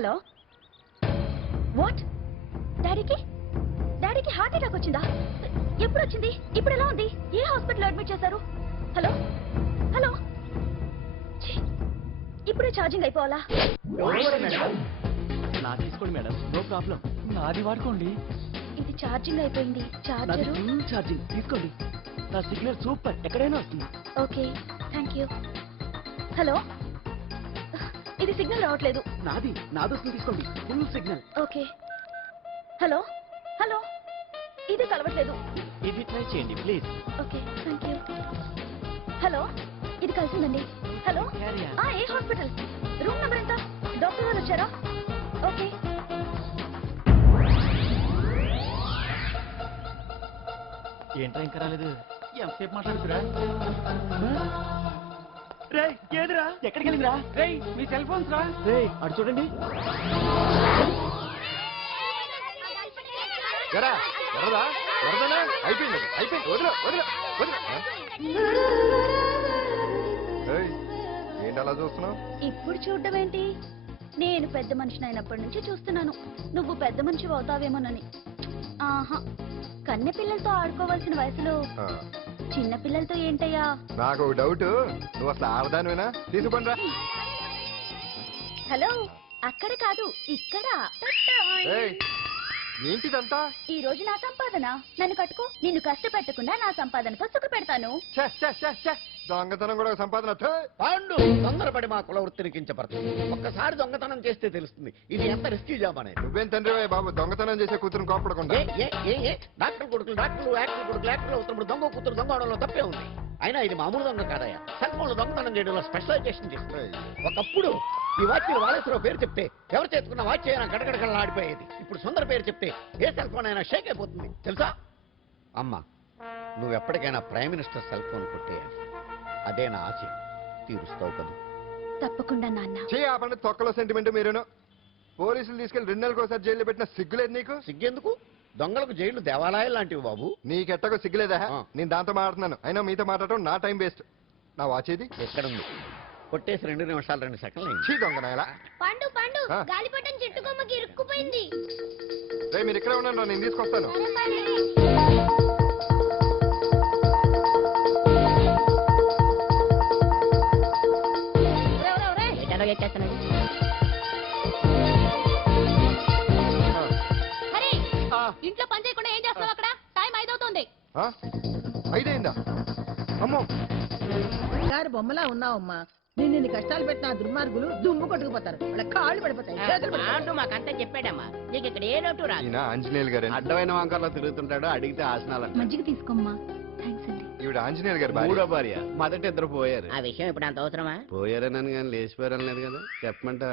Hello what డాడీకి heart attack వచ్చిందా ఎప్పుడు వచ్చింది ఇప్పుడు ఎలా ఉంది ఏ హాస్పిటల్ అడ్మిట్ చేశారు హలో హలో ఇప్పుడే ఛార్జింగ్ అయిపోవాలా నా తీసుకోండి మేడం నో ప్రాబ్లం నాది వాడుకోండి ఇది ఛార్జింగ్ అయిపోయింది చార్జర్ ఛార్జింగ్ తీసుకోండి నా సిగ్నల్ సూపర్ ఎక్కడైనా వస్తుంది ఓకే థ్యాంక్ యూ హలో ఇది సిగ్నల్ రావట్లేదు నాది వస్తుంది తీసుకోండి full signal okay hello hello ఇది కలవట్లేదు ఇది ట్రై చేయండి please okay thank you hello ఇది కలిసిందండి హలో ఏ హాస్పిటల్ రూమ్ నెంబర్ ఎంత డాక్టర్ గారు వచ్చారా ఓకే ఏంట్రా ఇంకా రాలేదు ఎంతసేపు మాట్లాడుతురా రే ఏదిరా ఎక్కడికి వెళ్ళిందిరా రే మీ సెల్ ఫోన్స్ రా రే అటు చూడండి ఏంటి అలా చూస్తున్నావు ఇప్పుడు చూడడం ఏంటి నేను పెద్ద మనిషిని అయినప్పటి నుంచి చూస్తున్నాను నువ్వు పెద్ద మనిషి అవుతావేమోనని ఆహా కన్నె పిల్లలతో ఆడుకోవాల్సిన వయసులో చిన్న పిల్లలతో ఏంటయ్యా నాకు డౌట్ నువ్వు అసలు ఆడదానివేనా తీసుకుంటా హలో అక్కడ కాదు ఇక్కడ ఏంటిదంతా ఈ రోజు నా సంపాదన నన్ను కట్టుకో నిన్ను కష్టపెట్టకుండా నా సంపాదనతో సుఖ పెడతాను దొంగతనం కూడా సంపాదన పాండు తొందరపడి మా కుల వృత్తిని కించపడుతుంది ఒక్కసారి దొంగతనం చేస్తే తెలుస్తుంది ఇది ఎంత రిస్కీ జాబ్ అనేది నువ్వేం తండ్రి బాబు దొంగతనం చేసే కూతురు కోపడకుండా డాక్టర్ కొడుకులు డాక్టర్లు యాక్టర్ కొడుకులు యాక్టర్లు అవుతున్నప్పుడు దొంగ కూతురు దొంగ అవడంలో తప్పే ఉంది అయినా ఇది మామూలు దొంగ కాదయ్యా సెల్ ఫోన్ దొంగతనం చేయడంలో స్పెషలైజేషన్ చేస్తుంది ఒకప్పుడు ఈ వాచ్లు వాలేశ్వరరావు పేరు చెప్తే ఎవరు చేతుకున్న వాచ్ అయినా గడగడగడలా ఆడిపోయేది ఇప్పుడు సుందర పేరు చెప్తే ఏ సెల్ ఫోన్ అయినా షేక్ అయిపోతుంది తెలుసా అమ్మా నువ్వు ఎప్పటికైనా ప్రైమ్ మినిస్టర్ సెల్ ఫోన్ కొట్టేయాలి అదే నా ఆశ తీరుస్తావు కదా తప్పకుండా నాన్న ఆపండి తొక్కలో సెంటిమెంట్ మీరును పోలీసులు తీసుకెళ్లి 2 నెలలకోసారి జైల్లో పెట్టిన సిగ్గులేదు నీకు సిగ్గెందుకు దొంగలకు జైలు దేవాలయాలు లాంటివి బాబు నీకెట్టకు సిగ్గులేదా నేను దాంతో మాట్లాడుతున్నాను అయినా మీతో మాట్లాడటం నా టైం వేస్ట్ నా వాచేది ఎక్కడుంది కొట్టేసి 2 నిమిషాలు 2 సెకండ్లు చీ దొంగనాయలా పండు పండు గాలిపటం చెట్టు కొమ్మకి ఇరుక్కుపోయింది రే మీరు ఇక్కడే ఉండండి నేను తీసుకొస్తాను ఇంట్లో పని చేయకుండా ఏం చేస్తావు అక్కడ టైం 5 అవుతుంది 5 అయిందా అమ్మో గారి బొమ్మలా ఉన్నావమ్మా నిన్ను కష్టాలు పెట్టిన దుర్మార్గులు దుమ్ము కొట్టుకుపోతారు వాళ్ళ కాళ్ళు పడిపోతాయి మాకంతా చెప్పాడమ్మా నీకు ఇక్కడ ఏ లోటు రాదు ఆంజనేయులు గారు అడ్డమైన వంకర్లో తిరుగుతుంటాడు అడిగితే ఆసనాలు మజ్జిగ తీసుకోమ్మా థ్యాంక్స్ అండి ఈవిడ ఆంజనేయులు గారు మూడో భార్య మొదటి 2 పోయారు ఆ విషయం ఇప్పుడు అంత అవసరమా పోయారనని కానీ లేచిపోయారని లేదు కదా చెప్పమంటా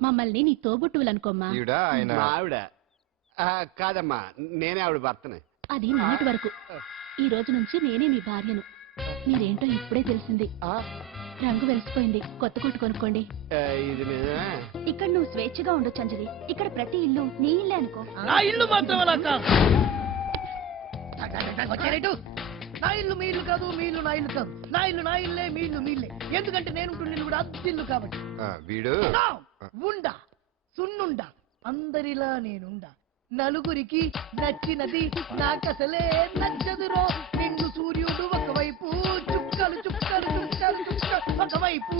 మమ్మల్ని నీ తోబుట్టువులు అనుకోమ్మా ఈవిడ ఆయన ఆవిడ కాదమ్మా నేనే ఆవిడ భర్తనే అది నిన్నటి వరకు ఈ రోజు నుంచి నేనే మీ భార్యను మీరేంటో ఇప్పుడే తెలిసింది రంగు వెలిసిపోయింది కొత్త కొట్టు కొనుక్కోండి ఇది నిజమే ఇక్కడ నువ్వు స్వేచ్ఛగా ఉండొచ్చు అంజలి ఇక్కడ ప్రతి ఇల్లు నీ ఇల్లే అనుకో నా ఇల్లు మాత్రం అలా కాదు నా ఇల్లు మీ ఇల్లు కాదు మీ ఇల్లు నా ఇల్లు కాదు నా ఇల్లు నా ఇల్లే మీ ఇల్లు మీ ఇల్లే ఎందుకంటే నేను ఇల్లు కూడా అద్దిల్లు కాబట్టి వీడు ఉండా సున్నుండా అందరిలా నేనుండా నలుగురికి నచ్చినది నాకసలే నచ్చదురో నిన్ను సూర్యుడు ఒకవైపు చుక్కలు చుక్కలు చుక్కలు చుక్కలు ఒకవైపు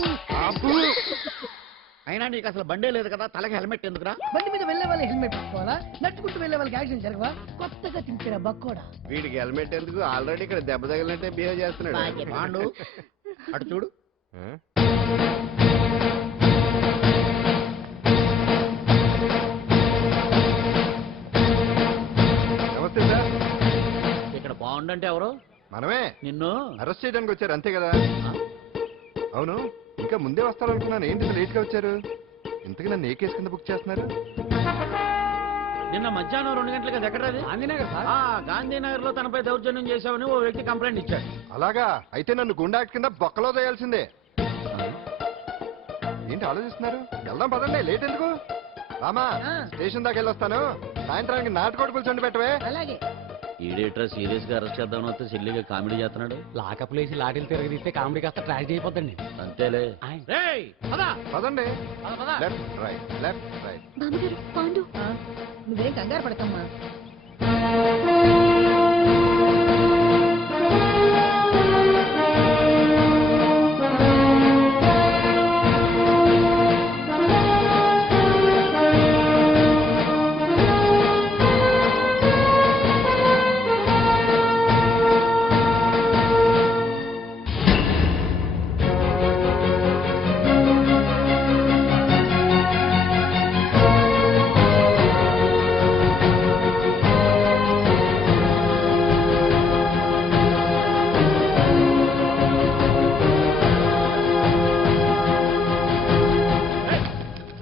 అయినా నీకు అసలు బండే లేదు కదా తలకి హెల్మెట్ ఎందుకురా బండి మీద వెళ్ళే వాళ్ళ హెల్మెట్ పెట్టుకోవాలా నడుచుకుంటూ వెళ్ళే వాళ్ళకి యాక్సిడెంట్ జరగవా కొత్తగా తింటారా బక్కోడా వీడికి హెల్మెట్ ఎందుకు ఆల్రెడీ ఇక్కడ దెబ్బ తగిలినట్టే బిహేవ్ చేస్తున్నాడు పాండు అటు చూడు నమస్తే సార్ ఇక్కడ బాగుండంటే ఎవరు మనమే నిన్ను అరెస్ట్ చేయడానికి వచ్చారు అంతే కదా అవును ఇంకా ముందే వస్తారనుకున్నాను ఏంటి లేట్ గా వచ్చారు ఇంతకీ నన్ను ఏ కేసు కింద బుక్ చేస్తున్నారు నిన్న మధ్యాహ్నం 2 గంటలకు ఎక్కడ గాంధీనగర్ లో తనపై దౌర్జన్యం చేశామని ఓ వ్యక్తి కంప్లైంట్ ఇచ్చాడు అలాగా అయితే నన్ను గుండా కింద బొక్కలో చేయాల్సిందే ఏంటి ఆలోచిస్తున్నారు వెళ్దాం పదండి లేట్ ఎందుకు రామా స్టేషన్ దాకా వెళ్ళొస్తాను సాయంత్రానికి నాటుకోడి పులుసు పెట్టవే అలాగే ఈడేట్రా సీరియస్ గా అరెస్ట్ చేద్దామని వస్తే సిల్లిగా కామెడీ చేస్తున్నాడు లాకప్ లేసి లాటిల్ తిరగదీస్తే కామెడీ కాస్త ట్రాజడీ అయిపోద్దండి అంతేలే రేయ్, పద. పదండి. పద, పద. Left right left right. బామ్మగారు పాండు ఆ, నువ్వేం కంగారు పడకమ్మా.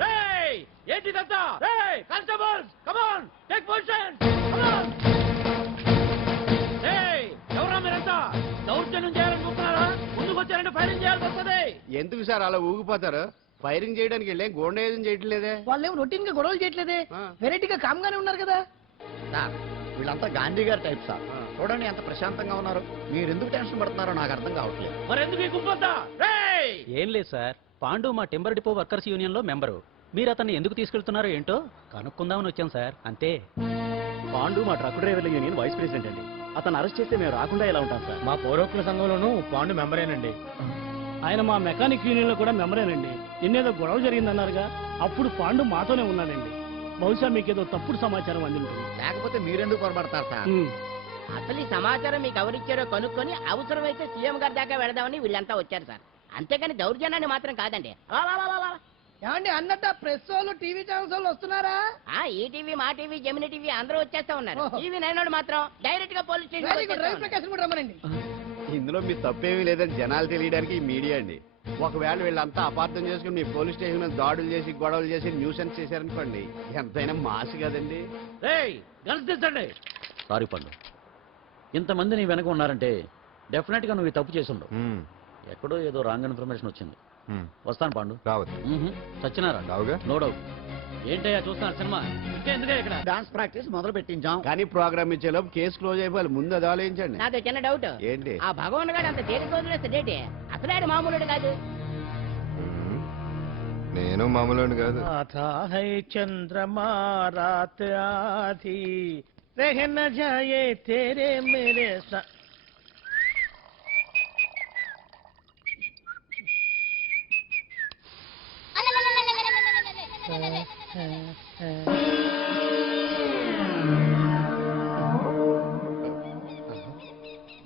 రేయ్, ఏంటిదంతా? రేయ్, constables, come on, take position, come on. రేయ్, ఎవరా మీరంతా? దౌర్జన్యం చేయాలని చూస్తున్నారా? ముందుకు వచ్చారంటే ఫైరింగ్ చేయాల్సి వస్తుంది. ఎందుకు సార్ అలా ఊగిపోతారు? ఫైరింగ్ చేయడానికి వెళ్ళే గోండేజం చేయటం లేదే. వాళ్ళేమో రొటీన్ గా గొడవలు చేయట్లేదే, వెరైటీగా కామ్ గానే ఉన్నారు కదా. సార్ వీళ్ళంతా గాంధీ గారి టైప్ సార్. చూడండి ఎంత ప్రశాంతంగా ఉన్నారు. మీరు ఎందుకు టెన్షన్ పడుతున్నారో నాకు అర్థం కావట్లేదు. మరెందుకు ఈ గుంపంతా? రేయ్, ఏం లేదు సార్, పాండు మా టింబర్ డిపో వర్కర్స్ యూనియన్ లో మెంబరు. మీరు అతన్ని ఎందుకు తీసుకెళ్తున్నారో ఏంటో కనుక్కుందామని వచ్చాం సార్, అంతే. పాండు మా ట్రక్ డ్రైవర్ల యూనియన్ వైస్ ప్రెసిడెంట్ అండి. అతను అరెస్ట్ చేస్తే మేము రాకుండా ఎలా ఉంటాం సార్? మా పౌరోక్ల సంఘంలోనూ పాండు మెంబరేనండి. ఆయన మా మెకానిక్ యూనియన్ లో కూడా మెంబరేనండి. నిన్నేదో గొడవ జరిగిందన్నారుగా, అప్పుడు పాండు మాతోనే ఉన్నాడండి. బహుశా మీకేదో తప్పుడు సమాచారం అంది ఉంటుంది. లేకపోతే మీరెందుకు పొరపడతారు సార్? అసలు ఈ సమాచారం మీకు ఎవరిచ్చారో కనుక్కొని అవసరమైతే సీఎం గారి దాకా వెళదామని వీళ్ళంతా వచ్చారు సార్. అంతేగాని దౌర్జన్యాన్ని మాత్రం కాదండి. వా, వా, వా, వా, వా. ఏమండి అన్నట్ట ప్రెస్ వాళ్ళు టీవీ ఛానల్స్ వాళ్ళు వస్తున్నారా? ఈ టీవీ మా టీవీ జమిని టీవీ అందరూ వచ్చేస్తా ఉన్నారు. ఓహో. టీవీ నైనోడు మాత్రం డైరెక్ట్ గా police very good, Ravi station. Prakasam కూడా రమ్మనండి. ఇందులో మీ తప్పేమీ లేదని జనాలు తెలియడానికి ఈ మీడియా అండి. ఒకవేళ వీళ్ళంతా అపార్థం చేసుకుని మీ పోలీస్ స్టేషన్ దాడులు చేసి గొడవలు చేసి న్యూసెన్స్ చేశారనుకోండి, ఎంతైనా మాసి కదండి. రేయ్, గన్స్ తెచ్చండి. సారీ పండు, ఇంతమంది నీ వెనక ఉన్నారంటే డెఫినెట్ గా నువ్వు ఈ తప్పు చేసి ఉండవు. ఎక్కడో ఏదో రాంగ్ ఇన్ఫర్మేషన్ వచ్చింది. వస్తాను పాండు. రావద్దు. చచ్చినారా? రావుగా. No doubt. ఏంటయ్యా చూస్తున్నారు సినిమా? ఇంకా ఎందుకే ఇక్కడ? డాన్స్ ప్రాక్టీస్ మొదలు పెట్టించాం. కానీ ప్రోగ్రామ్ ఇచ్చేలోపు కేసు క్లోజ్ అయిపోవాలి. ముందు అది ఆలోచించండి. నాదో చిన్న డౌట్. ఏంటి? ఆ భగవాన్ గారు అంత తేలిక వదిలేస్తాడేంటి? అసలు ఆయన మామూలుడు కాదు. నేను మామూలు కాదు. आता है चंद्रमा रात आधी रह न जाए तेरे मेरे साथ.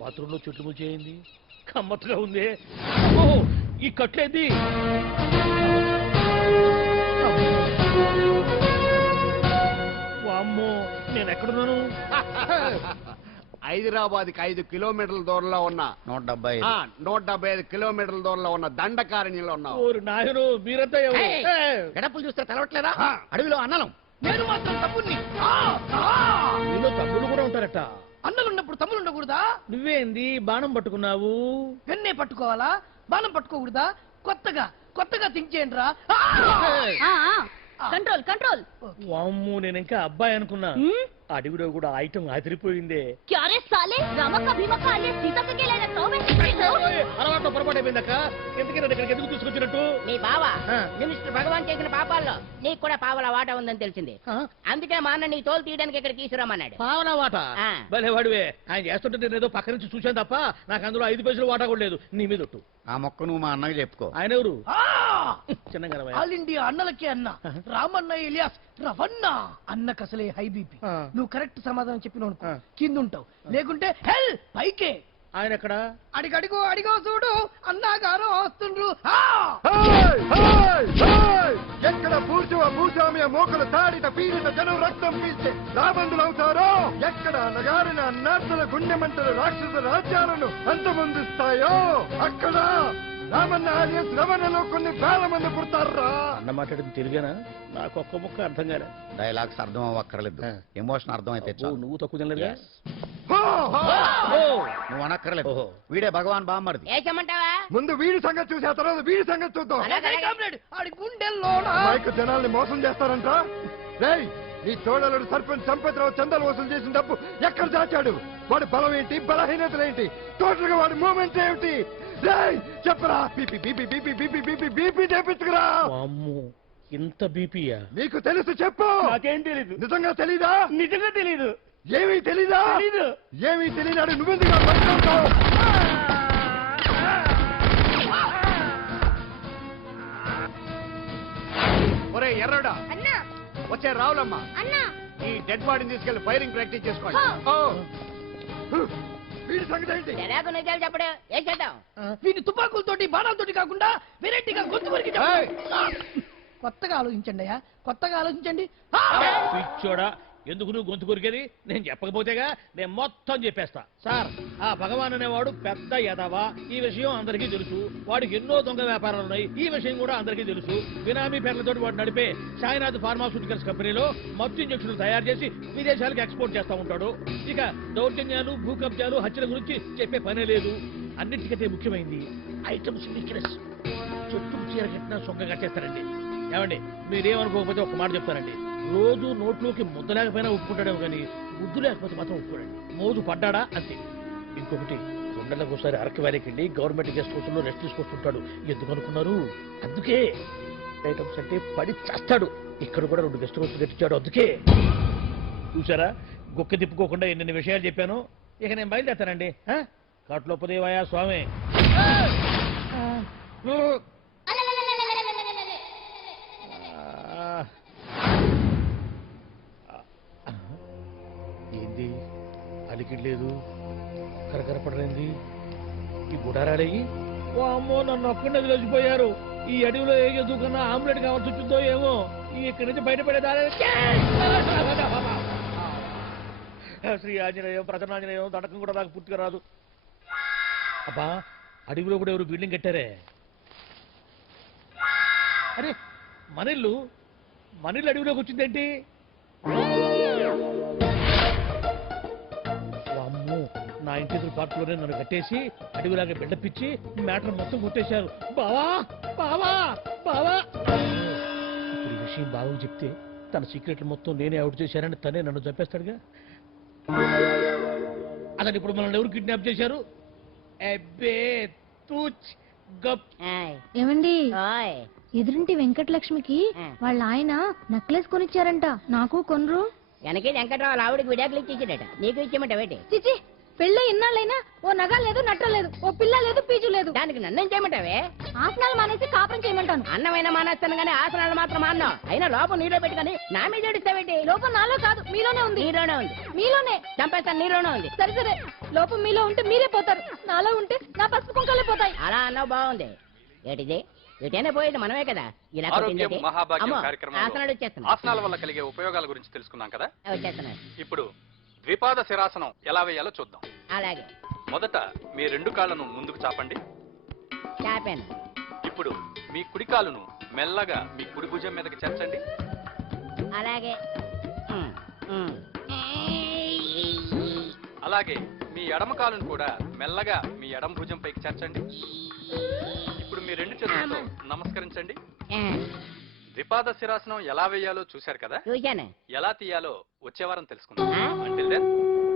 బాత్రూంలో చెట్లు ముచ్చేయింది, కమ్మత్తుగా ఉంది. ఓ, ఈ కట్లేది. వామ్మో, నేను ఎక్కడున్నాను? హైదరాబాద్కి 5 కిలోమీటర్ల దూరంలో ఉన్న 175. 175 కిలోమీటర్ల దూరంలో ఉన్న దండకారణ్యంలో ఉన్నావు. ఓరు నాయను, మీరంతా ఎవరు? ఏయ్! ఏయ్! గడపలు చూస్తే తెలవట్లేదా? అడవిలో అన్నలం. నేను మాత్రం తమ్ముణ్ణి. మీలో తమ్ముడు కూడా ఉంటారట. అన్నలున్నప్పుడు తమ్ముడు ఉండకూడదా? నువ్వేంది బాణం పట్టుకున్నావు? వెన్నే పట్టుకోవాలా, బాణం పట్టుకోకూడదా? కొత్తగా కొత్తగా థింక్ చేయండి రా. Control control. వామ్ము, నేను ఇంకా అబ్బాయి అనుకున్నా. అడవిలో కూడా ఐటమ్ అదిరిపోయిందే. क्या रे साले, रामक का भीमक का alias सीता का केला रखता हूँ मैं. అలవాటు పొరపాటు అయిపోయిందక్క. ఎందుకైనా ఇక్కడికి ఎందుకు తీసుకొచ్చినట్టు? నీ బావ ఆ. మినిస్టర్ భగవాన్ చేసిన పాపాల్లో నీకు కూడా పావలా వాటా ఉందని తెలిసింది. ఆ? అందుకే మా అన్న నీ తోలు తీయడానికి ఇక్కడ తీసుకురమ్మన్నాడు. పావలా వాట? ఆ. భలే వాడివే. ఆయన చేస్తుంటే నేను ఏదో పక్క నుంచి చూశాను తప్ప నాకు అందులో 5 పైసలు వాటా కూడా లేదు. నీ మీద ఒట్టు. ఆ మొక్క నువ్వు మా అన్నకి చెప్పుకో. ఆయన ఎవరు? చిన్నగా ఆల్ ఇండియా అన్నలకే అన్న రామన్న ఇలియాస్ రవన్న అన్నకు అసలే హై బీపీ. ఆ. నువ్వు కరెక్ట్ సమాధానం చెప్పిన ఆ. కింద ఉంటావు, లేకుంటే హెల్ పైకే. ఆయన ఎక్కడ? అడిగడిగో అడిగో చూడు, అన్నగారు వస్తుండ్రు. హేయ్! హేయ్! హేయ్! ఎక్కడ భూస్వామ్య మోకలు తాడిత పీడిత జనం రక్తం పీల్చే రాబందులు అవుతారో, ఎక్కడ నగారిన అన్నార్థుల గుండె మంటలు రాక్షస రాజ్యాలను అంతమొందిస్తాయో, అక్కడ రామన్న ఆలియస్ రమణలో కొన్ని వేల మంది పుడతారా. అన్న మాట్లాడింది తెలుగేనా? నాకు ఒక్క ముక్క అర్థం కాలే. డైలాగ్స్ అర్థం అవ్వక్కర్లేదు, ఆ. ఎమోషన్ అర్థం అయితే చాలు. నువ్వు తక్కువ తినలేదా? హో! హో! నువ్వు అనక్కర్లేదు. ఓహో. వీడే భగవాన్ బామ్మర్ది. ఏసమంటావా? ముందు వీడి సంగతి చూసి ఆ తర్వాత వీడి సంగతి చూద్దాం. అలాగే. ఆడి గుండెల్లోన అమాయక జనాల్ని మోసం చేస్తారంట. రేయ్, నీ తోడలుడు సర్పంచ్ సంపత్రావు చందాలు వసూలు చేసిన డబ్బు ఎక్కడ దాచాడు? వాడి బలం ఏంటి, బలహీనతలు ఏంటి, టోటల్ గా వాడి మూమెంట్ ఏమిటి? రేయ్, చెప్పరా. BP BP BP BP BP BP చేపించుకురా. అమ్మో ఇంత బీపీయా? నీకు తెలుసు చెప్పు. నాకేం తెలీదు. నిజంగా తెలీదా? నిజంగా తెలీదు. ఏమీ తెలీదా? తెలీదు. ఏమీ తెలియనాడు నువ్వెందుకు పట్టుకుంటావు? ఒరే ఎర్రడా, అన్నా వచ్చే రావులమ్మా, అన్నా ఈ డెడ్ బాడీని తీసుకెళ్లి ఫైరింగ్ ప్రాక్టీస్ చేసుకోండి. వీడి సంగతి ఏంటి? తెరాకు నిజాలు చెప్పడు ఏం చేద్దాం? వీని తుపాకులతోటి బాణాలతోటి కాకుండా వెరైటీగా గొంతు వరకు ఏయ్! కొత్తగా ఆలోచించండి అయ్యా, కొత్తగా ఆలోచించండి. పిచ్చోడా, ఎందుకు నువ్వు గొంతు కొరికేది? నేను చెప్పకపోతేగా నేను మొత్తం చెప్పేస్తా. సార్, ఆ భగవాన్ అనేవాడు పెద్ద యదవా, ఈ విషయం అందరికీ తెలుసు. వాడికి ఎన్నో దొంగ వ్యాపారాలు ఉన్నాయి, ఈ విషయం కూడా అందరికీ తెలుసు. బినామీ పేర్లతో వాడు నడిపే సాయినాథ్ ఫార్మాస్యూటికల్స్ కంపెనీలో మత్తు ఇంజక్షన్లు తయారు చేసి విదేశాలకు ఎక్స్పోర్ట్ చేస్తా ఉంటాడు. ఇక దౌర్జన్యాలు, భూకబ్జాలు, హత్యల గురించి చెప్పే పనే లేదు. అన్నిటికంటే ముఖ్యమైంది ఐటమ్స్ వీక్నెస్. చెట్టుకు చీర కట్టినా సొంగ కట్టేస్తారండి. ఏమండి, మీరేమనుకోకపోతే ఒక మాట చెప్తానండి. రోజు నోట్లోకి ముద్ద లేకపోయినా ఒప్పుకుంటాడేమో కానీ ముద్దు లేకపోతే మాత్రం ఒప్పుకోడండి. మోజు పడ్డాడా అంతే. ఇంకొకటి, 2 నెలలకు ఒకసారి అరకు వ్యాలీకి గవర్నమెంట్ గెస్ట్ హౌస్ లో రెస్ట్ తీసుకొస్తుంటాడు. ఎందుకు అనుకున్నారు? అందుకే ఐటమ్స్ అంటే పడి చేస్తాడు. ఇక్కడ కూడా 2 గెస్ట్ హౌస్ కట్టించాడు. అందుకే చూసారా, గుక్క తిప్పుకోకుండా ఎన్ని విషయాలు చెప్పాను. ఇక నేను బయలుదేరుతానండి. కాట్లోపదేవాయా స్వామి. ఏంది అలికిడి లేదు, కరకరపడలేంది, ఈ గుడారాడేయి. ఓ అమ్మో, నన్ను ఒక్కడే వదిలేసిపోయారు. ఈ అడవిలో ఏ ఎదుగుకన్నా ఆమ్లెట్ కావాల్సి వచ్చిందో ఏమో. ఇక్కడి నుంచి బయటపడేదారే. శ్రీ ఆంజనేయం, ప్రసన్నాంజనేయం, దడకం కూడా నాకు పూర్తిగా రాదు. అబ్బా, అడవిలో కూడా ఎవరు బిల్డింగ్ కట్టారే. అరే, మనిల్లు అడవిలోకి వచ్చిందేంటి? అమ్మో, నా ఇంటి ఎదురు పార్కులోనే నన్ను కట్టేసి అడవిలాగా బిడ్డపిచ్చి మ్యాటర్ మొత్తం కొట్టేశారు. బావా బావా బావా. ఇప్పుడు ఈ విషయం బావకు చెప్తే తన సీక్రెట్లు మొత్తం నేనే అవుట్ చేశానని తనే నన్ను చంపేస్తాడుగా. అతను ఇప్పుడు మనల్ని ఎవరు కిడ్నాప్ చేశారు? అబ్బే తూచ్ గప్. ఏమండి, ఓయ్, ఎదురింటి వెంకటలక్ష్మికి వాళ్ళ ఆయన నెక్లెస్ కొనిచ్చారంట. నాకు కొనరు? వెనకే వెంకట్రావు ఆవిడకి విడాకులు ఇచ్చేసాడట. నీకు ఇచ్చేయమంటావేటి? చిచి, పెళ్ళి ఇన్నాళ్ళైనా ఓ నగ లేదు, నట్ట లేదు, ఓ పిల్ల లేదు, పీచు లేదు. దానికి నన్నేం చేయమంటావే? ఆసనాలు మానేసి కాపురం చేయమంటాను. అన్నమైన మానేస్తాను కానీ ఆసనాలు మాత్రం మానో. అయినా లోపం నీలో పెట్టుకొని నా మీద ఏడుస్తావేంటి? లోపం నాలో కాదు, మీలోనే ఉంది. నీలోనే ఉంది. మీలోనే. చంపేస్తాను, నీలోనే ఉంది. సరే సరే, లోపం మీలో ఉంటే మీరే పోతారు, నాలో ఉంటే నా పసుపు కుంకాలే పోతాయి. అలా అన్నావు, బాగుంది. ఏటిది? ఎటైనా పోయేది మనమే కదా. ఇలా ఆరోగ్యం మహాభాగ్యం అమ్మో, కార్యక్రమంలో ఆసనాలు వచ్చేస్తున్నా. ఆసనాల వల్ల కలిగే ఉపయోగాల గురించి తెలుసుకున్నాం కదా. వచ్చేస్తున్నాను. ఇప్పుడు ద్విపాద శిరాసనం ఎలా వేయాలో చూద్దాం. అలాగే. మొదట మీ 2 కాళ్ళను ముందుకు చాపండి. చాపాను. ఇప్పుడు మీ కుడి కాలును మెల్లగా మీ కుడి భుజం మీదకి చేర్చండి. అలాగే. అలాగే మీ ఎడమ కాలును కూడా మెల్లగా మీ ఎడమ భుజం పైకి చేర్చండి. ఇప్పుడు మీ 2 చేతులతో నమస్కరించండి. ద్విపాద శిరాసనం ఎలా వేయాలో చూశారు కదా. చూశాను. ఎలా తీయాలో వచ్చే వారం తెలుసుకుందాం. Until then,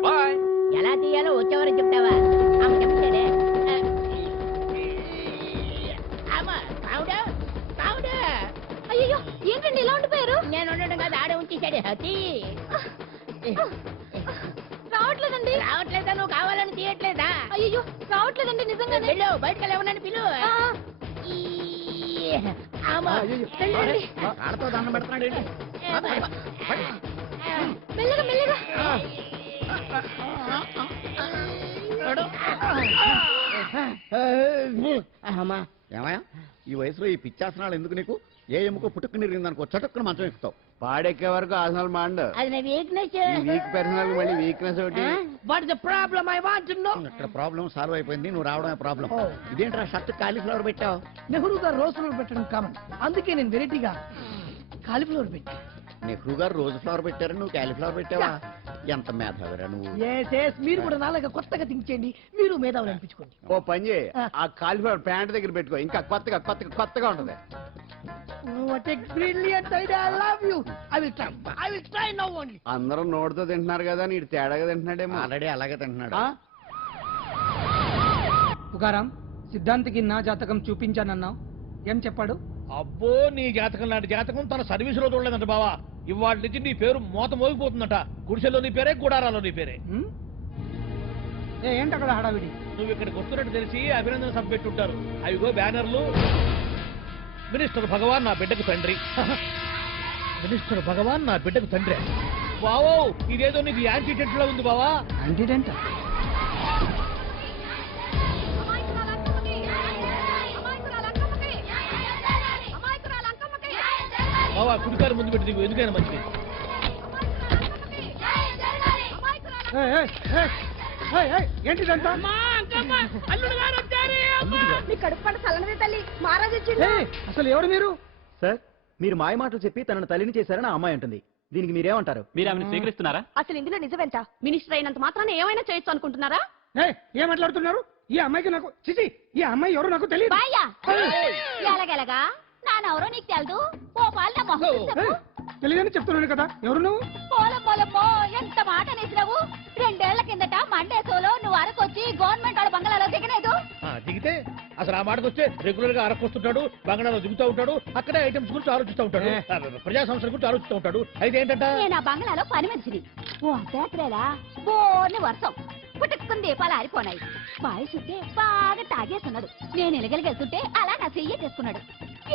bye. ఎలా తీయాలో వచ్చేవారు చెప్తావా? ఆమె చెప్తాడే. అయ్యో, ఏంటండి ఇలా ఉండిపోయారు? నేను ఉండడం కాదు, ఆడే ఉంచేశాడు. హతి రావట్లేదండి. రావట్లేదా? నువ్వు కావాలని తీయట్లేదా? అయ్యో, రావట్లేదండి నిజంగానే. వెళ్ళు, బయటకు ఎవరన్నా పిలు. ఆడతో దండం పెడుతున్నాడు. మెల్లగా మెల్లగా. అమ్మా, ఏమయ్యా, ఈ వయసులో ఈ పిచ్చాసనాలు ఎందుకు నీకు? ఏ ఎముకో పుట్టుకుని నిరిగిందనుకో చటుక్కున మంచం ఎక్కుతావు. పాడెక్కే వరకు ఆసనాలు మాండు. అది నా వీక్నెస్. వీక్ పర్సనల్ మళ్ళీ వీక్నెస్ ఒకటి. What is the problem? I want to know. ఇక్కడ ప్రాబ్లం సాల్వ్ అయిపోయింది, నువ్వు రావడమే ప్రాబ్లం. ఇదేంట్రా షర్ట్ కాలీఫ్లవర్ పెట్టావు? నెహ్రూ గారు రోజ్ ఫ్లవర్ పెట్టడం కామన్, అందుకే నేను వెరైటీగా కాలీఫ్లవర్ పెట్టి. నెహ్రూ గారు రోజు ఫ్లవర్ పెట్టారు, నువ్వు కాలీఫ్లవర్ పెట్టావా? ఎంత మేధావిరా నువ్వు. మీరు కూడా నాలుగా కొత్తగా థింక్ చేయండి, మీరు మేధావులు అనిపించుకోండి. ఓ పని చేయి, ఆ కాలిఫ్లవర్ ప్యాంట్ దగ్గర పెట్టుకో, ఇంకా కొత్తగా ఉంటది. What a brilliant idea! I love you. I will try now only. అందరూ నోటితో తింటున్నారు కదా, నీడు తేడాగా తింటున్నాడేమో. ఆల్రెడీ అలాగే తింటున్నాడు. పుకారం, సిద్ధాంతికి నా జాతకం చూపించానన్నావు, ఏం చెప్పాడు? అబ్బో నీ జాతకం లాంటి జాతకం తన సర్వీసులో చూడలేదంట బావా. ఇవాళ నుంచి నీ పేరు మోత మోగిపోతుందట. గుడిసెలో నీ పేరే, గుడారాలో నీ పేరే. ఏంటి అక్కడ హడావిడి? నువ్వు ఇక్కడికి వస్తున్నట్టు తెలిసి అభినందన సభ పెట్టుంటారు. అవిగో బ్యానర్లు. మినిస్టర్ భగవాన్ నా బిడ్డకు తండ్రి. మినిస్టర్ భగవాన్ నా బిడ్డకు తండ్రి. బావో ఇదేదో నీకు యాంటీటెంట్ లో ఉంది బావా. యాంటీటెంట్? బావా కుడికారు ముందు పెట్టి దిగు, ఎందుకైనా మంచిది. ఏంటిదంతా? అసలు ఎవరు మీరు? సార్ మీరు మాయ మాటలు చెప్పి తనను తల్లిని చేశారని ఆ అమ్మాయి అంటుంది. దీనికి మీరేమంటారు? మీరు ఆమెను స్వీకరిస్తున్నారా? అసలు ఇందులో నిజమేంట? మినిస్టర్ అయినంత మాత్రాన ఏమైనా చేయొచ్చు అనుకుంటున్నారా? ఏం మాట్లాడుతున్నారు? ఈ అమ్మాయికి నాకు చిచి, ఈ అమ్మాయి ఎవరు నాకు తెలియదు. ఎలాగెలగా నానెవరో నీకు తెలదు. ఓ పాల మొహం చెప్పు. తెలియదని చెప్తున్నాను కదా. ఎవరు నువ్వు? పోలమ్మో ఎంత మాట అనేసినావు. 2 ఏళ్ల కిందట మండేసోలో నువ్వు అరకొచ్చి గవర్నమెంట్ వాళ్ళ బంగ్లాలో దిగలేదు. దిగితే అసలు ఆ మాటకు వస్తే రెగ్యులర్ గా అరకొస్తుంటాడు, బంగాళాలో దిగుతూ ఉంటాడు, అక్కడే ఐటమ్స్ గురించి ఆలోచిస్తూ ఉంటాడు, ప్రజా సంస్థల గురించి ఆలోచిస్తూ ఉంటాడు. అయితే ఏంటంట, నేను ఆ బంగ్లాలో పని మనిషిని. ఓ అర్ధరాత్రేలా బోర్ని వర్షం పుట్టుకుని దీపాలు ఆరిపోనాయి. బాయ్ చుట్టే బాగా తాగేస్తున్నాడు. నేను ఎలగలిగెళ్తుంటే అలా నా చెయ్యి చేసుకున్నాడు.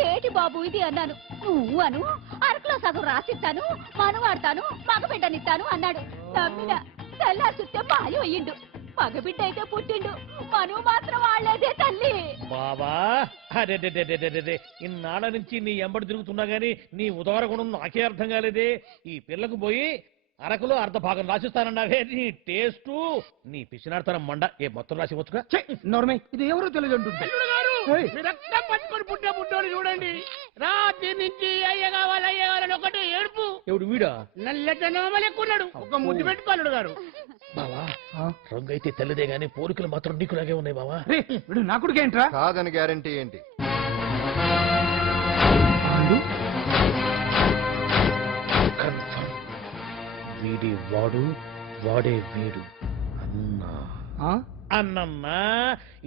ఏటి బాబు ఇది అన్నాను. నువ్వు అను అరకులో సగం రాసిస్తాను, మనువాడతాను, మగబిడ్డనిస్తాను అన్నాడు. నమ్మిన తెల్లారి చుట్టే బాయం అయ్యిండు. మగబిడ్డ అయితే పుట్టిండు, మనువు మాత్రం వాళ్ళేదే తల్లి. బాబా అదే ఇన్నాళ్ళ నుంచి నీ ఎంబడి తిరుగుతున్నా గానీ నీ ఉదార గుణం నాకే అర్థం కాలేదే. ఈ పిల్లకు పోయి అరకులో అర్ధ భాగం రాసిస్తానన్నావే. నీ టేస్టు నీ పిచ్చినాడతనం మండ. ఏ మొత్తం రాసి వచ్చుగా. నోర్మై ఇది ఎవరో తెలియదు అంటుంది. రక్తం పట్టుకొని పుట్టే పుట్టోడు చూడండి. రాత్రి నుంచి అయ్య కావాలని ఒకటి ఏడుపు. ఎవడు వీడా? నల్లెక్కున్నాడు. ఒక ముద్దు పెట్టుకోలేడు గారు. బావా రంగు అయితే తెల్లదే గానీ పోలికలు మాత్రం నీకులాగే ఉన్నాయి బావా. వీడు నా కొడుకు ఏంట్రా? కాదని గ్యారంటీ ఏంటి? వీడి వాడు, వాడే వీడు. అన్నా అన్నమ్మా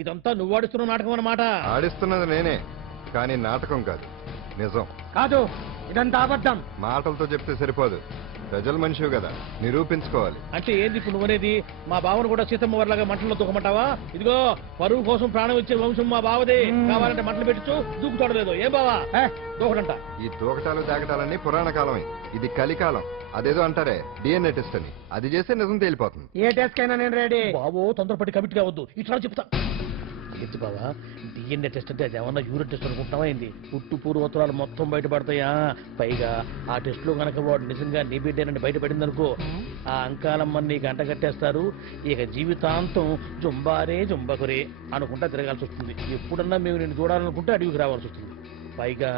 ఇదంతా నువ్వు ఆడిస్తున్న నాటకం అన్నమాట. ఆడిస్తున్నది నేనే, కానీ నాటకం కాదు, నిజం కాదు. ఇదంతా అబద్ధం. మాటలతో చెప్తే సరిపోదు, ప్రజల మనిషి కదా, నిరూపించుకోవాలి. అంటే ఏంది ఇప్పుడు నువ్వనేది? మా బావను కూడా సీతమ్మ వారిలాగా మంటల్లో దూకమంటావా? ఇదిగో పరువు కోసం ప్రాణం ఇచ్చే వంశం మా బావదే. కావాలంటే మంటలు పెట్టచ్చు, దూకుతాడు లేదు. ఏ బావా దూకడంట. ఈ దూకటాలు దాకటాలన్నీ పురాణ కాలమే, ఇది కలికాలం. అదేదో అంటారే డిఎన్ఏ టెస్ట్ అని, అది చేస్తే నిజం తేలిపోతుంది. ఏ టెస్ట్ కైనా నేను రెడీ. బావో తొందరపడి కమిట్ కావద్దు, ఇట్లా చెప్తా. ఏంటి బావా డిఎన్ఏ టెస్ట్ అంటే అది ఏమన్నా యూరిన్ టెస్ట్ అనుకుంటావా ఏంది? పుట్టు పూర్వోత్తరాలు మొత్తం బయటపడతాయా? పైగా ఆ టెస్ట్ లో కనుక వాడు నిజంగా నీ బిడ్డేనని బయటపడింది అనుకో, ఆ అంకాలమ్మని నీకు అంట కట్టేస్తారు. ఇక జీవితాంతం జుంబారే జుంబకురే అనుకుంటా తిరగాల్సి వస్తుంది. ఎప్పుడన్నా మేము నేను చూడాలనుకుంటే అడవికి రావాల్సి వస్తుంది. పైగా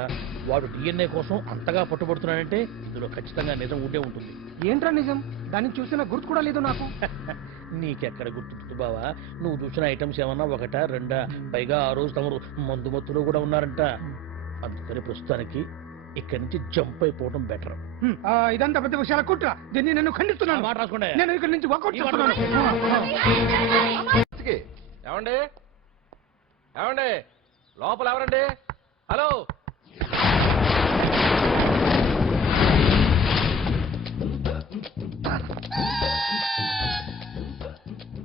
వాడు డిఎన్ఏ కోసం అంతగా పట్టుబడుతున్నాడంటే ఇందులో ఖచ్చితంగా నిజం ఉండే ఉంటుంది. ఏంట్రా నిజం? దాన్ని చూసిన గుర్తు కూడా లేదు నాకు. నీకెక్కడ గుర్తుంది బావా? నువ్వు చూసిన ఐటమ్స్ ఏమన్నా ఒకటా రెండా? పైగా ఆ రోజు తమరు మందు మత్తులో కూడా ఉన్నారంట. అందుకని ప్రస్తుతానికి ఇక్కడి నుంచి జంప్ అయిపోవడం బెటర్. ఇదంతా పెద్ద విషయాల కుట్ర. దీన్ని నేను ఖండిస్తున్నాను. మాట రాసుకోండి. నేను ఇక్కడి నుంచి వాకౌట్ చేస్తున్నాను. ఏమండి ఏమండి లోపల ఎవరండి? హలో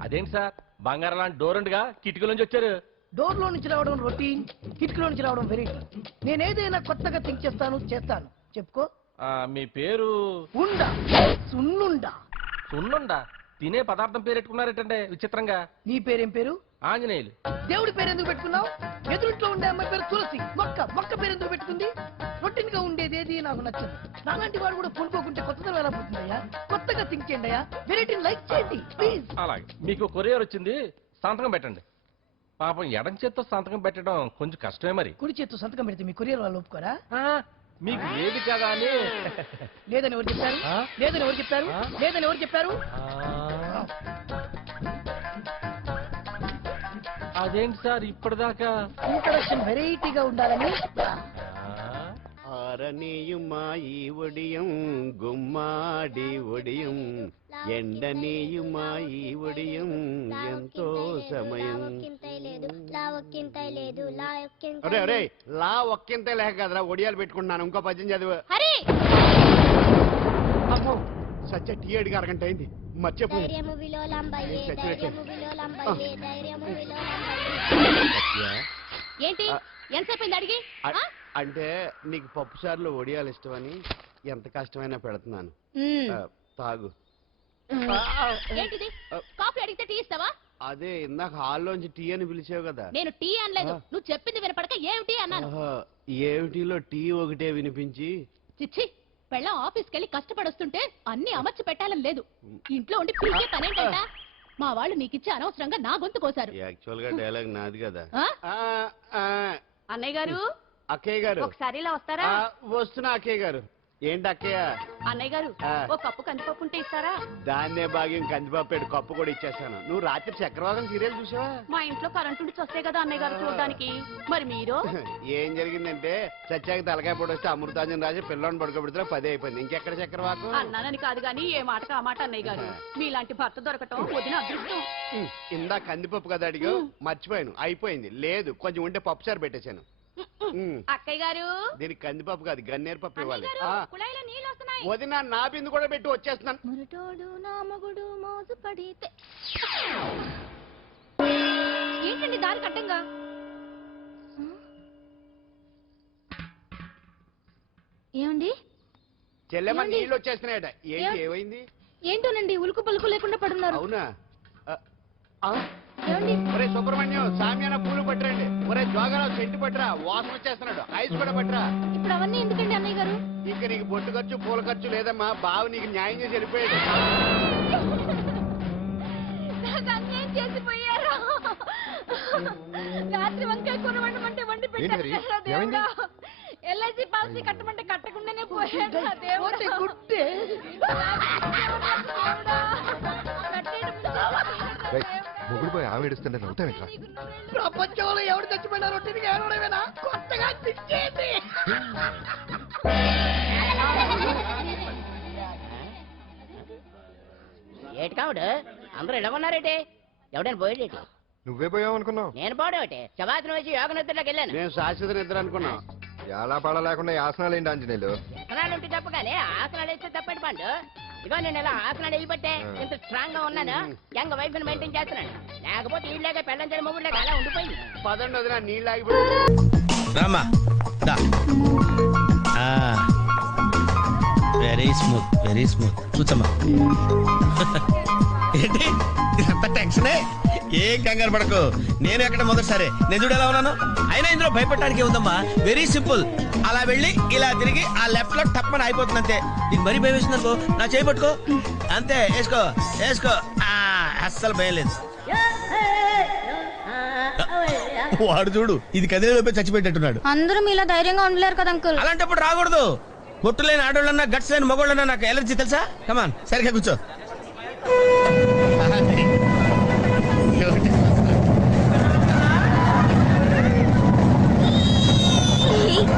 అదేంటి సార్ బంగారం లాంటి డోర్ ఉండగా కిటికీ నుంచి వచ్చారు? డోర్ లో నుంచి రావడం రొటీన్, కిటికీలో నుంచి రావడం వెరైటీ. నేనేదైనా కొత్తగా థింక్ చేస్తాను. చెప్పుకో. మీ పేరు? ఉండా. సున్నుండా. సున్నుండా? తినే పదార్థం పేరు పెట్టుకున్నారేటండి విచిత్రంగా. నీ పేరేం పేరు? ఆంజనేయులు. దేవుడి పేరు ఎందుకు పెట్టుకున్నావు? ఎదురుంట్లో ఉండే అమ్మాయి పేరు తులసి. మొక్క పేరు ఎందుకు పెట్టుకుంది? రొటీన్ గా ఉండేదేది నాకు నచ్చదు. నాలాంటి వాడు కూడా పూనుకోకుంటే కొత్తదనం ఎలా పుట్టిందయ్యా? కొత్తగా థింక్ చేయండి అయ్యా. వెరైటీని లైక్ చేయండి ప్లీజ్. అలాగే. మీకు కొరియర్ వచ్చింది, సంతకం పెట్టండి. పాపం ఎడం చేత్తో సంతకం పెట్టడం కొంచెం కష్టమే మరి. కుడి చేత్తో సంతకం పెడితే మీ కొరియర్ వాళ్ళు ఒప్పుకోరా? మీకు లేదు కదా అని. లేదని ఎవరు చెప్పారు? లేదని ఎవరు చెప్పారు? లేదని ఎవరు చెప్పారు? అదేంటి సార్ ఇప్పటిదాకా ఇంట్రడక్షన్ వెరైటీగా ఉండాలని. ஆரணியும் மாயி ஒடியும் கும்மாடி ஒடியும் ఎండనీయుమా ఈ ఉడియం ఎంతో సమయం. అరే అరే లా ఒక్కింతే లేక కదరా ఒడియాలు పెట్టుకుంటున్నాను. ఇంకో పద్యం చదివు. అమ్మో సత్య టీ అడిగి అరగంట అయింది మర్చిపోయి. ఏంటి ఎంతసేపు అడిగి? అంటే నీకు పప్పు సార్లు ఒడియాలు ఇష్టమని ఎంత కష్టమైనా పెడుతున్నాను. తాగు. ఏంటిది? కాఫీ అడిగితే టీ ఇస్తావా? అదే ఇందాక హాల్లోంచి టీ అని పిలిచావు కదా. నేను టీ అనలేదు, నువ్వు చెప్పింది వినపడక ఏమిటి అన్నాను. ఏమిటిలో టీ ఒకటే వినిపించి. చిచ్చి, పెళ్ళం ఆఫీస్కి వెళ్ళి కష్టపడొస్తుంటే అన్ని అమర్చి పెట్టాలని లేదు. ఇంట్లో ఉండి పీకే పనేంటంట. మా వాళ్ళు నీకిచ్చి అనవసరంగా నా గొంతు కోసారు. యాక్చువల్ గా డైలాగ్ నాది కదా. అన్నయ్య గారు, అక్కయ్య గారు ఒకసారి ఇలా వస్తారా? వస్తున్నా అక్కయ్య గారు. ఏంటి అక్కయ్య? అన్నయ్య గారు, ఒక కప్పు కందిపప్పు ఉంటే ఇస్తారా? దాన్నే భాగ్యం కందిపప్పు కప్పు కూడా ఇచ్చేస్తాను. నువ్వు రాత్రి చక్రవాకం సీరియల్ చూసావా? మా ఇంట్లో కరెంటు నుంచి వస్తే కదా అన్నయ్య గారు చూడడానికి. మరి మీరు? ఏం జరిగిందంటే సత్యాకి తలకాయ పొడి వస్తే అమృతాంజన్ రాజు పిల్లని పడుకోబెడితే 10 అయిపోయింది. ఇంకెక్కడ చక్రవాకం? అన్నానని కాదు గాని ఏ మాటకు ఆ మాట అన్నయ్య గారు. మీలాంటి భర్త దొరకటం వదిన అదృష్టం. ఇందా కందిపప్పు కదా అడిగా, మర్చిపోయాను. అయిపోయింది. లేదు కొంచెం ఉంటే పప్పు సార్ పెట్టేశాను. అక్కయ్య గారు, దీనికి కందిపప్పు కాదు గన్నేరు పప్పు ఇవ్వాలి. నీళ్ళు వస్తున్నాయి. వదిన నా బిందు కూడా పెట్టి వచ్చేస్తున్నాను. ఏంటండి దారి కట్టంగా? ఏమండి చెల్లెమ్మ నీళ్ళు వచ్చేస్తున్నాయట. ఏంటి ఏమైంది? ఏంటోనండి ఉలుకు పలుకు లేకుండా పడున్నారు. అవునా? ఒరే సుబ్రహ్మణ్యం సామ్యాన పూలు పట్టరండి. ఒరే జోగారావు సెంటు పట్టరా, వాసన వచ్చేస్తున్నాడు. ఐస్ కూడా పట్టరా. ఇప్పుడు అవన్నీ ఎందుకండి అన్నయ్య గారు? ఇంకా నీకు బొట్టు ఖర్చు పూల ఖర్చు లేదమ్మా. బావ నీకు న్యాయం చేసి వెళ్ళిపోయాడు. చేసిపోయారు. రాత్రి వంకాయ కూర వండమంటే వండి పెట్టారు. ఎల్ఐసి పాలసీ కట్టమంటే కట్టకుండానే పోయాడు. మొగుడు పోయి ఆమె ఏడుస్తుంటే నవ్వుతాను. ప్రపంచంలో ఎవరు చచ్చిపోయినా రొట్టెని ఏడవడమేనా? కొత్తగా తిట్టేది. ఏటి కావుడు అందరూ ఇలా ఉన్నారేటి? ఎవడైనా పోయేటి? నువ్వే పోయావు అనుకున్నావు. నేను పోవడేటి? శవాసనం వేసి యోగ నిద్రలోకి వెళ్ళాను. నేను శాశ్వత నిద్ర అనుకున్నా. ఎలా పడ లేకుండా ఆసనాలు ఏంటి ఆంజనేయులు? ఆసనాలు ఉంటే తప్ప కానీ ఆసనాలు వేస్తే తప్పటి పండు. ఇదిగో నేను ఇలా ఆసనాలు వేయబట్టే ఇంత స్ట్రాంగ్ గా ఉన్నాను. యంగ్ వైఫ్ ని మెయింటైన్ చేస్తున్నాను. లేకపోతే ఇళ్ళగా పెళ్ళంచని మొగుళ్ళగా అలా ఉండిపోయింది. పదండి వదిన నీళ్ళు ఆగి Rama. Very smooth, very smooth. కూర్చోమ్మా. ఏంటి ఇదంతా టెన్షనే? ఏం కంగారు పడకు. నేను ఎక్కడ మొదటిసారి నేను చూడు ఎలా ఉన్నాను. అయినా ఇందులో భయపడటానికి ఉందమ్మా. Very simple. అలా వెళ్ళి ఇలా తిరిగి ఆ లెఫ్ట్ లో టప్పని అయిపోతుంది అంతే. నీకు మరీ భయం వేసింది అనుకో, నా చేయి పట్టుకో అంతే. వేసుకో వేసుకో. అస్సలు భయం లేదు. వాడు చూడు ఇది కదిలేలోపే చచ్చిపెట్టేట్టున్నాడు. అందరూ మీలా ధైర్యంగా ఉండలేరు కదా అంకుల్. అలాంటప్పుడు రాకూడదు. బొట్టు లేని ఆడోళ్ళన్నా గట్స్ లేని మగోళ్ళన్నా నాకు ఎలర్జీ తెలుసా. కమాన్ సరిగ్గా కూర్చో.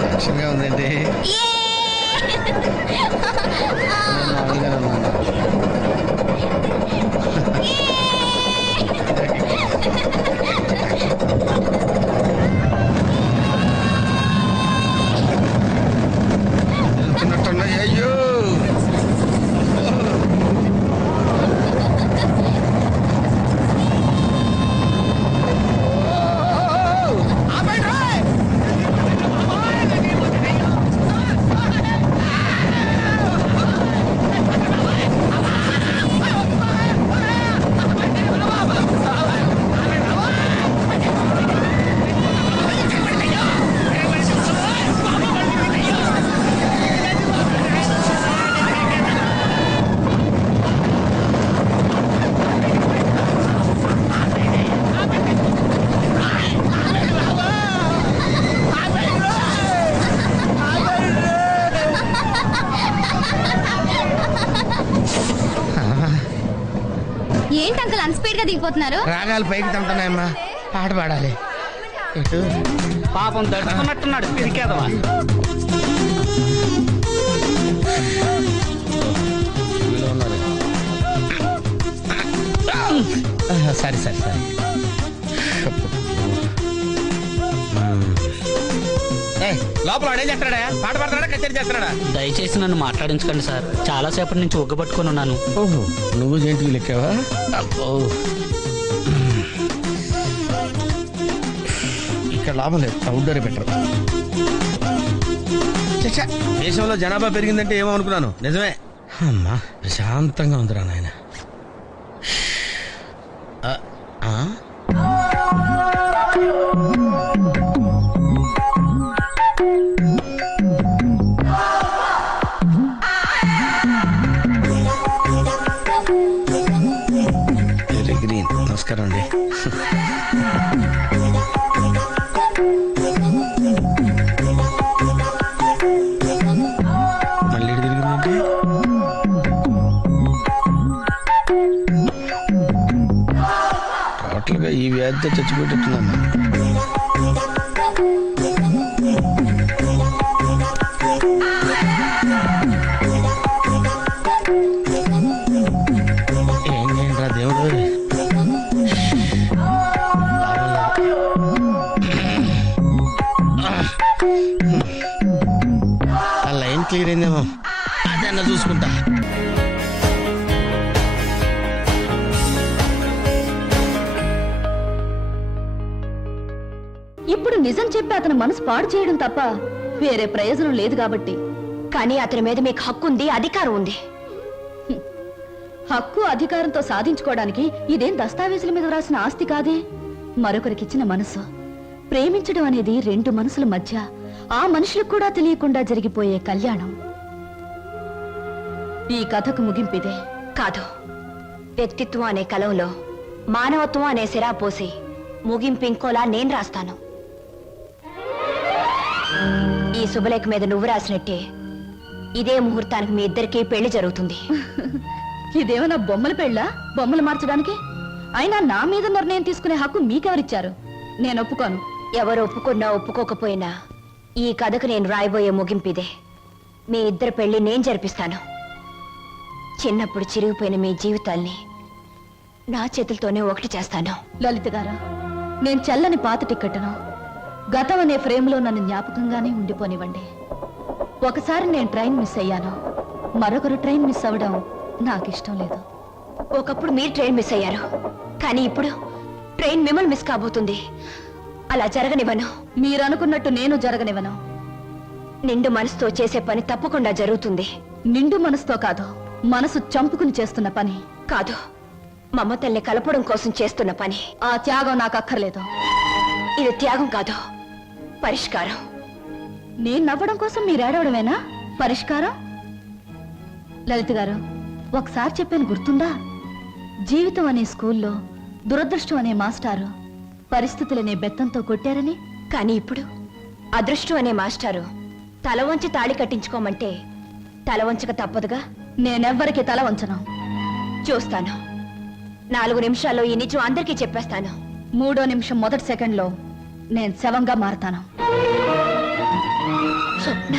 టెన్షన్గా ఉందండి. అయ్యో ఏంటి అంకుల్ అన్స్పీడ్ గా దిగిపోతున్నారు? రాగాలు పైకి తంటున్నాయమ్మా. పాట పాడాలి. పాపం దడుచుకున్నట్టున్నాడు పిరికేదవా. సరే సరే సరే లోపల వాడేం చేస్తాడా? పాట పాడుతున్నాడా, కచేరీ చేస్తున్నాడా? దయచేసి నన్ను మాట్లాడించకండి సార్. చాలా సేపటి నుంచి ఒగ్గబట్టుకొని ఉన్నాను. ఓహో, నువ్వు జయంతికి లెక్కావా? ఇక్కడ లాభం లేదు, అవుట్డోర్ బెటర్. దేశంలో జనాభా పెరిగిందంటే ఏమో అనుకున్నాను, నిజమే. అమ్మా ప్రశాంతంగా ఉందిరా నాయన. Very green. నమస్కారం అండి. మళ్ళీ తిరిగిందండి. టోటల్గా ఈ వ్యాధితో చచ్చిపోయేటట్టున్నాను. ఏం చేయండిరా దేవుడు. ఆ లైన్ క్లియర్ అయిందేమో, అదన్నా చూసుకుంటా. ఇప్పుడు నిజం చెప్పి అతని మనసు పాడు చేయడం తప్ప వేరే ప్రయోజనం లేదు కాబట్టి. కానీ అతని మీద మీకు హక్కు ఉంది, అధికారం ఉంది. హక్కు అధికారంతో సాధించుకోవడానికి ఇదేం దస్తావేజుల మీద రాసిన ఆస్తి కాదే. మరొకరికిచ్చిన మనసు. ప్రేమించడం అనేది రెండు మనసుల మధ్య, ఆ మనుషులకు కూడా తెలియకుండా జరిగిపోయే కళ్యాణం. ఈ కథకు ముగింపిదే. కాదు, వ్యక్తిత్వం అనే కలంలో మానవత్వం అనే సిరా పోసి ముగింపు ఇంకోలా నేను రాస్తాను. ఈ శుభలేఖ మీద నువ్వు రాసినట్టే ఇదే ముహూర్తానికి మీ ఇద్దరికీ పెళ్లి జరుగుతుంది. ఇదేమన్నా బొమ్మల పెళ్ళా? బొమ్మలు మార్చడానికి? అయినా నా మీద నిర్ణయం తీసుకునే హక్కు మీకెవరిచ్చారు? నేను ఒప్పుకోను. ఎవరు ఒప్పుకున్నా ఒప్పుకోకపోయినా ఈ కథకు నేను రాయబోయే ముగింపిదే. మీ ఇద్దరు పెళ్లి నేను జరిపిస్తాను. చిన్నప్పుడు చిరిగిపోయిన మీ జీవితాల్ని నా చేతులతోనే ఒకటి చేస్తాను. లలిత గారు, నేను చల్లని పాత టిక్కెట్ను గతం అనే ఫ్రేమ్లో నన్ను జ్ఞాపకంగానే ఉండిపోనివ్వండి. ఒకసారి నేను ట్రైన్ మిస్ అయ్యాను, మరొకరు ట్రైన్ మిస్ అవ్వడం నాకు ఇష్టం లేదు. ఒకప్పుడు మీరు ట్రైన్ మిస్ అయ్యారు, కానీ ఇప్పుడు ట్రైన్ మిమ్మల్ని మిస్ కాబోతుంది. అలా జరగనివ్వను. మీరు అనుకున్నట్టు నేను జరగనివ్వను. నిండు మనసుతో చేసే పని తప్పకుండా జరుగుతుంది. నిండు మనసుతో కాదు, మనసు చంపుకుని చేస్తున్న పని. కాదు, మమతల్ని కలపడం కోసం చేస్తున్న పని. ఆ త్యాగం నాకు అక్కర్లేదు. ఇది త్యాగం కాదు, పరిష్కారం. నేను నవ్వడం కోసం మీరు ఏడవడమేనా పరిష్కారం? లలిత గారు, ఒకసారి చెప్పాను గుర్తుందా? జీవితం అనే స్కూల్లో దురదృష్టం అనే మాస్టారు పరిస్థితులనే బెత్తంతో కొట్టారని. కానీ ఇప్పుడు అదృష్టం అనే మాస్టారు తల వంచి తాళి కట్టించుకోమంటే తల వంచక తప్పదుగా. నేనెవ్వరికి తల వంచను. చూస్తాను. 4 నిమిషాల్లో ఈ నిజం అందరికీ చెప్పేస్తాను. 3వ నిమిషం మొదటి సెకండ్లో నేను శవంగా మారతాను. స్వప్న,